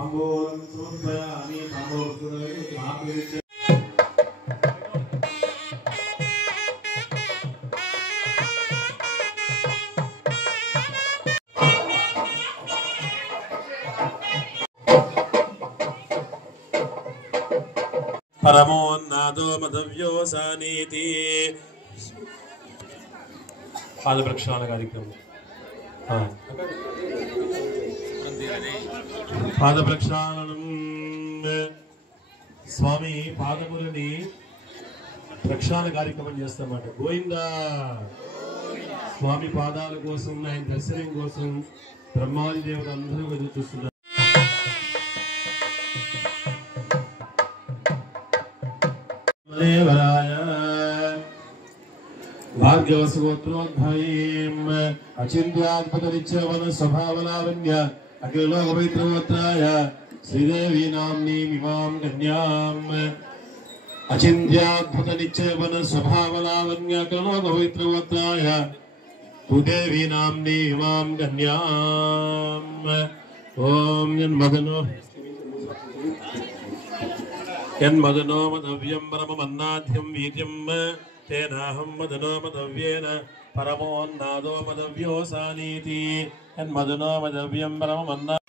తాంబూలం సమర్పయామి తాంబూలం परमोन्नादो मदव्योसानीति पाद प्रक्षालन कार्यक्रम पाद प्रक्षालनम स्वामी पादमुలని ప్రక్షాళన కార్యక్రమం చేస్తామట గోవిందా స్వామి పాదాల కోసం ఆయన దర్శనం కోసం బ్రహ్మాది దేవతలు అందరూ ఎదురు చూస్తున్నారు भाग्यवसुगोत्रोद्भवीं अचिन्त्याद्भुतनित्यवन स्वभावलावण्य अखिलोकपवित्रगोत्राय श्रीदेवी नाम्नीमिमां कन्याम् अचिन्त्याद्भुतनित्यवन स्वभावलावण्य अखिलोकपवित्रगोत्राय भूदेवी नाम्नीमिमां कन्याम् ॐ यन्मदनो मदव्यं परममन्नाद्यं वीर्यं तेनाहं मदनो मदव्येन परमोन्नादो मदव्योसानीति यन्मदनो मदव्यं परममन्ना